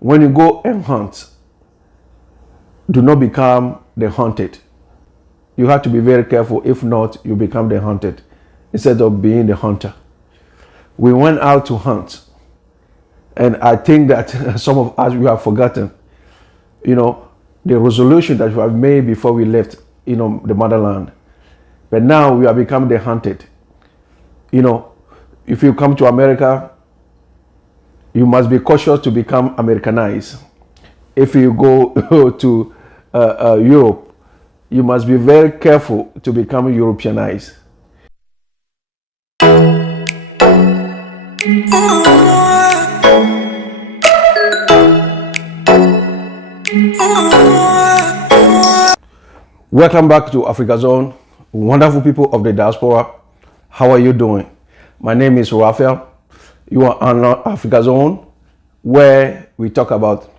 When you go and hunt, do not become the hunted. You have to be very careful. If not, you become the hunted instead of being the hunter. We went out to hunt, and I think that some of us, we have forgotten, the resolution that we have made before we left, the motherland. But now we are becoming the hunted. If you come to America, you must be cautious to become Americanized. If you go to Europe, you must be very careful to become Europeanized. Welcome back to AfrigaZone, wonderful people of the diaspora. How are you doing? My name is Raphael. You are on AfrigaZone, where we talk about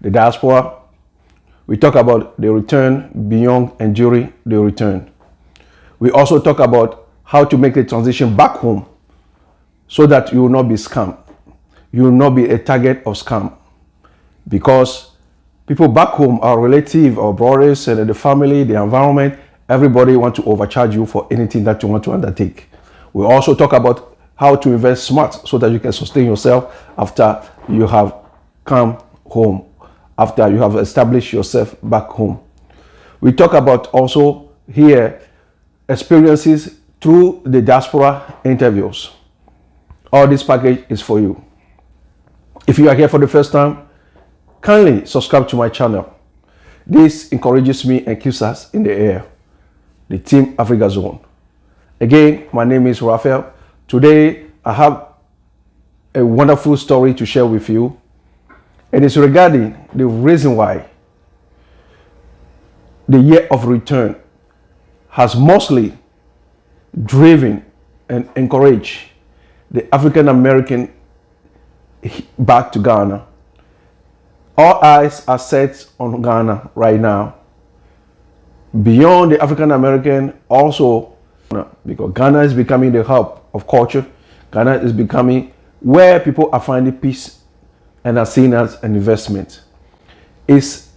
the diaspora. We talk about the return beyond and during the return. We also talk about how to make the transition back home so that you will not be scammed. You will not be a target of scam, because people back home, our relative, our brothers, and the family, the environment, everybody want to overcharge you for anything that you want to undertake. We also talk about how to invest smart so that you can sustain yourself after you have come home, after you have established yourself back home. We talk about also here experiences through the diaspora interviews. All this package is for you. If you are here for the first time, kindly subscribe to my channel. This encourages me and keeps us in the air. The team AfrigaZone. Again, my name is Raphael. Today, I have a wonderful story to share with you. It is regarding the reason why the year of return has mostly driven and encouraged the African American back to Ghana. All eyes are set on Ghana right now. Beyond the African American, also because Ghana is becoming the hub of culture. Ghana is becoming where people are finding peace and are seen as an investment. It's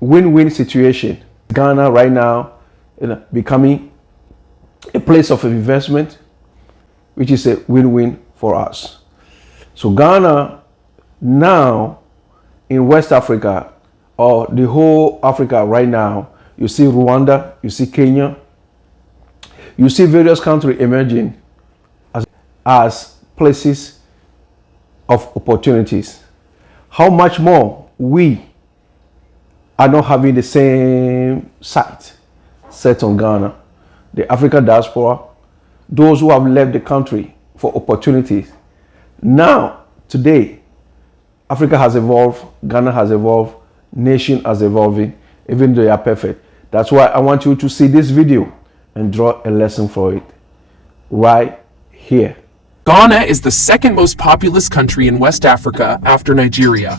win-win situation. Ghana right now becoming a place of investment, which is a win-win for us. So Ghana now in West Africa, or the whole Africa right now, you see Rwanda, you see Kenya, you see various countries emerging as places of opportunities. How much more we are not having the same sight set on Ghana, the African diaspora, those who have left the country for opportunities. Now, today, Africa has evolved, Ghana has evolved, nation has evolving, even though they are perfect. That's why I want you to see this video and draw a lesson for it right here. Ghana is the second most populous country in West Africa after Nigeria.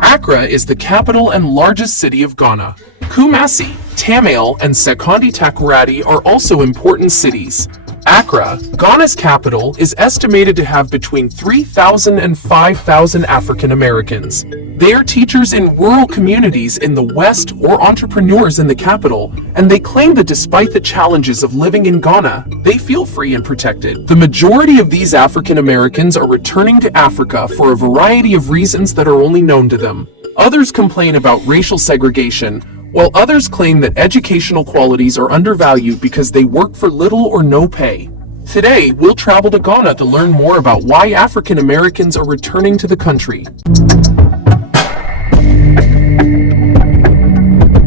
Accra is the capital and largest city of Ghana. Kumasi, Tamale, and Sekondi Takoradi are also important cities. Accra, Ghana's capital, is estimated to have between 3,000 and 5,000 African Americans. They are teachers in rural communities in the West or entrepreneurs in the capital, and they claim that despite the challenges of living in Ghana, they feel free and protected. The majority of these African Americans are returning to Africa for a variety of reasons that are only known to them. Others complain about racial segregation, while others claim that educational qualities are undervalued because they work for little or no pay. Today, we'll travel to Ghana to learn more about why African Americans are returning to the country.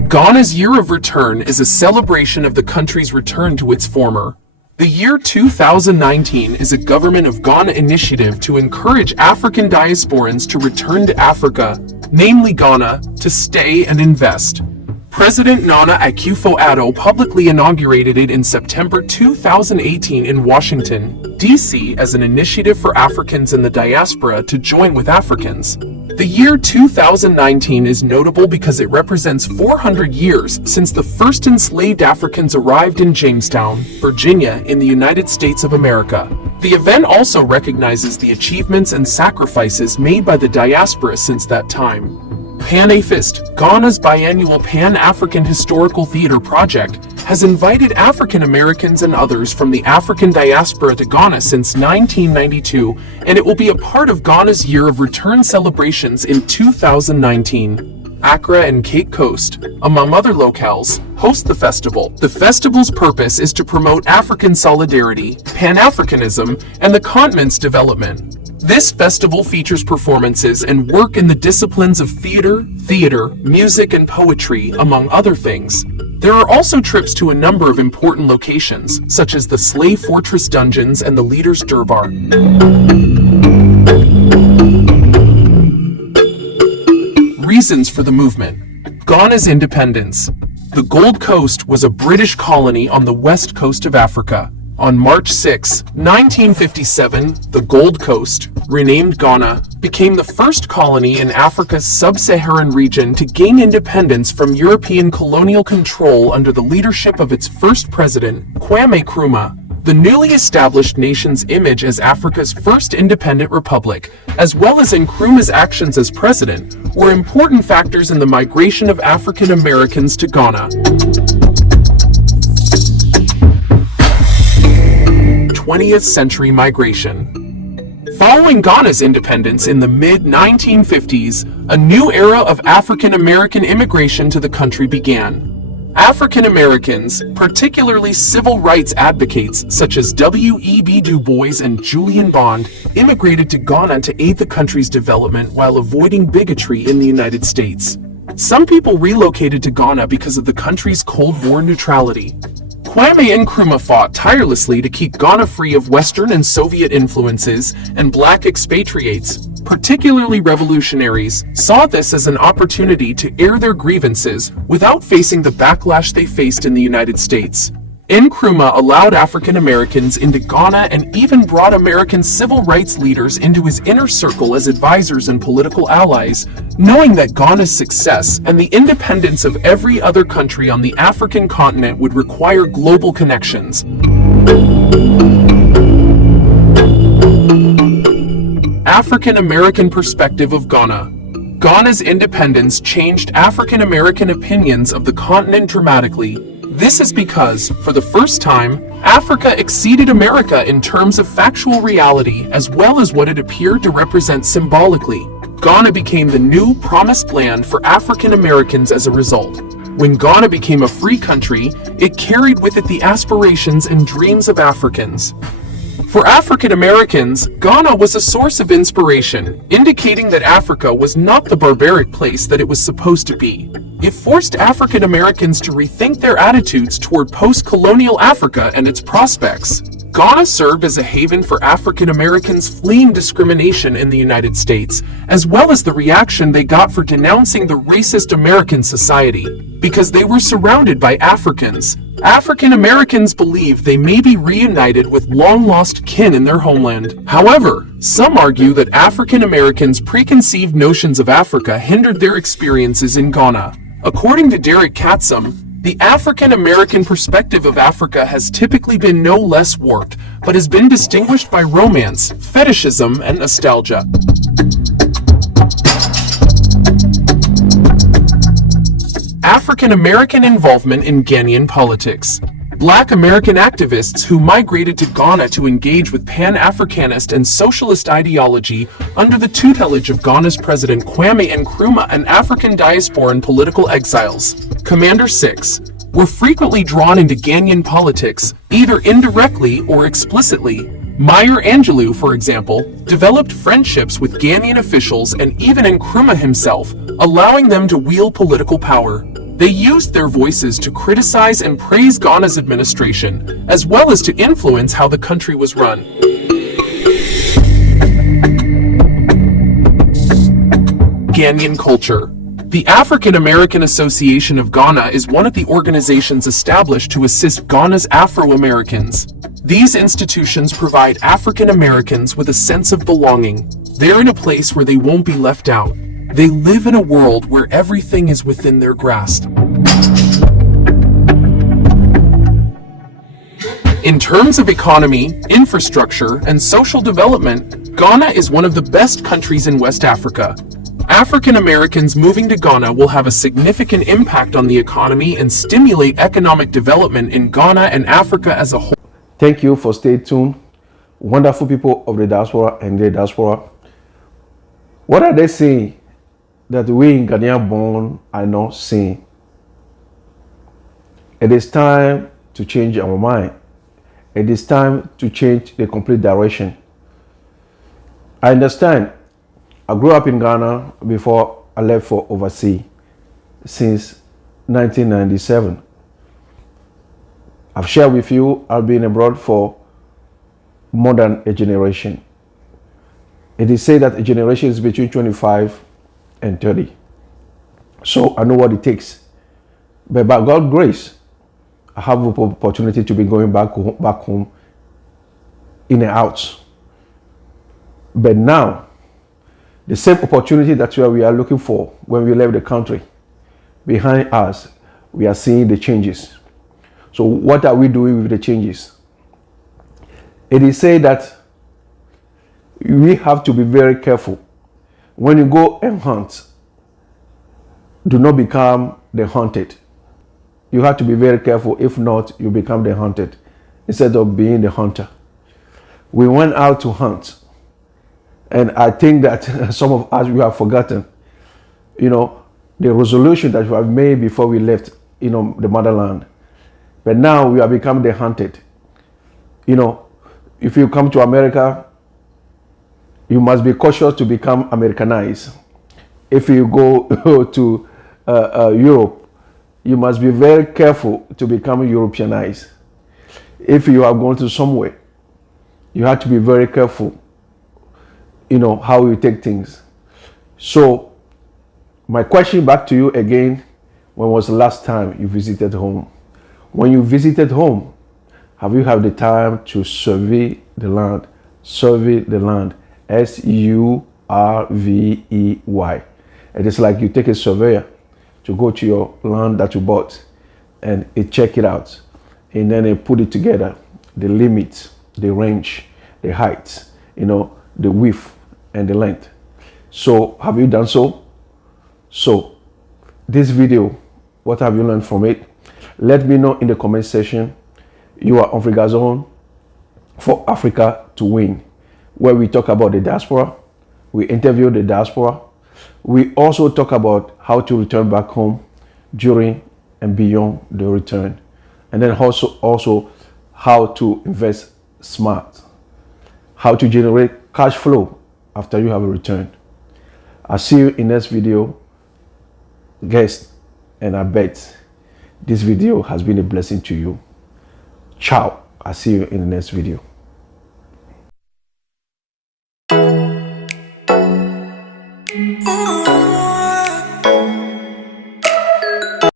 Ghana's Year of Return is a celebration of the country's return to its former. The year 2019 is a Government of Ghana initiative to encourage African diasporans to return to Africa, namely Ghana, to stay and invest. President Nana Akufo-Addo publicly inaugurated it in September 2018 in Washington, D.C. as an initiative for Africans in the diaspora to join with Africans. The year 2019 is notable because it represents 400 years since the first enslaved Africans arrived in Jamestown, Virginia, in the United States of America. The event also recognizes the achievements and sacrifices made by the diaspora since that time. Pan-AFIST, Ghana's biannual Pan-African Historical Theater project, has invited African Americans and others from the African diaspora to Ghana since 1992, and it will be a part of Ghana's Year of Return celebrations in 2019. Accra and Cape Coast, among other locales, host the festival. The festival's purpose is to promote African solidarity, Pan-Africanism, and the continent's development. This festival features performances and work in the disciplines of theater, music, and poetry, among other things. There are also trips to a number of important locations, such as the Slave Fortress Dungeons and the Leaders' Durbar. Reasons for the movement. Ghana's independence. The Gold Coast was a British colony on the west coast of Africa. On March 6, 1957, the Gold Coast, renamed Ghana, became the first colony in Africa's sub-Saharan region to gain independence from European colonial control under the leadership of its first president, Kwame Nkrumah. The newly established nation's image as Africa's first independent republic, as well as Nkrumah's actions as president, were important factors in the migration of African Americans to Ghana. 20th century migration. Following Ghana's independence in the mid-1950s, a new era of African American immigration to the country began. African Americans, particularly civil rights advocates such as W.E.B. Du Bois and Julian Bond, immigrated to Ghana to aid the country's development while avoiding bigotry in the United States. Some people relocated to Ghana because of the country's Cold War neutrality. Kwame Nkrumah fought tirelessly to keep Ghana free of Western and Soviet influences, and black expatriates, particularly revolutionaries, saw this as an opportunity to air their grievances without facing the backlash they faced in the United States. Nkrumah allowed African Americans into Ghana and even brought American civil rights leaders into his inner circle as advisors and political allies, knowing that Ghana's success and the independence of every other country on the African continent would require global connections. African American perspective of Ghana. Ghana's independence changed African American opinions of the continent dramatically. This is because, for the first time, Africa exceeded America in terms of factual reality as well as what it appeared to represent symbolically. Ghana became the new promised land for African Americans as a result. When Ghana became a free country, it carried with it the aspirations and dreams of Africans. For African Americans, Ghana was a source of inspiration, indicating that Africa was not the barbaric place that it was supposed to be. It forced African Americans to rethink their attitudes toward post-colonial Africa and its prospects. Ghana served as a haven for African Americans fleeing discrimination in the United States, as well as the reaction they got for denouncing the racist American society. Because they were surrounded by Africans, African Americans believe they may be reunited with long-lost kin in their homeland. However, some argue that African Americans' preconceived notions of Africa hindered their experiences in Ghana. According to Derek Katzum, the African American perspective of Africa has typically been no less warped, but has been distinguished by romance, fetishism, and nostalgia. African American involvement in Ghanaian politics. Black American activists who migrated to Ghana to engage with Pan-Africanist and socialist ideology under the tutelage of Ghana's President Kwame Nkrumah and African diasporan political exiles, Commander 6, were frequently drawn into Ghanaian politics, either indirectly or explicitly. Meyer Angelou, for example, developed friendships with Ghanaian officials and even Nkrumah himself, allowing them to wield political power. They used their voices to criticize and praise Ghana's administration, as well as to influence how the country was run. Ghanaian culture. The African American Association of Ghana is one of the organizations established to assist Ghana's Afro-Americans. These institutions provide African Americans with a sense of belonging. They're in a place where they won't be left out. They live in a world where everything is within their grasp. In terms of economy, infrastructure, and social development, Ghana is one of the best countries in West Africa. African Americans moving to Ghana will have a significant impact on the economy and stimulate economic development in Ghana and Africa as a whole. Thank you for staying tuned. Wonderful people of the diaspora and the diaspora. What are they saying that we in Ghanaian born are not seeing? It is time to change our mind. It is time to change the complete direction. I understand. I grew up in Ghana before I left for overseas since 1997. I've shared with you, I've been abroad for more than a generation. It is said that a generation is between 25 and 30. So I know what it takes. But by God's grace, I have the opportunity to be going back home in and out. But now, the same opportunity that we are looking for when we left the country, behind us, we are seeing the changes. So what are we doing with the changes? It is said that we have to be very careful. When you go and hunt, do not become the hunted. You have to be very careful. If not, you become the hunted instead of being the hunter. We went out to hunt. And I think that some of us, we have forgotten, the resolution that we have made before we left, the motherland. But now we are becoming the hunted. If you come to America, you must be cautious to become Americanized. If you go to Europe, you must be very careful to become Europeanized. If you are going to somewhere, you have to be very careful, how you take things. So, my question back to you again, when was the last time you visited home? When you visited home, have you had the time to survey the land? Survey the land. Survey. It is like you take a surveyor to go to your land that you bought and check it out. And then they put it together, the limits, the range, the height, the width and the length. So have you done so? So this video, what have you learned from it? Let me know in the comment section. You are on AfrigaZone for Africa to win, where we talk about the diaspora. We interview the diaspora. We also talk about how to return back home during and beyond the return. And then also how to invest smart, how to generate cash flow after you have returned. I'll see you in next video, guest, and I bet this video has been a blessing to you. Ciao. I'll see you in the next video. Ooh.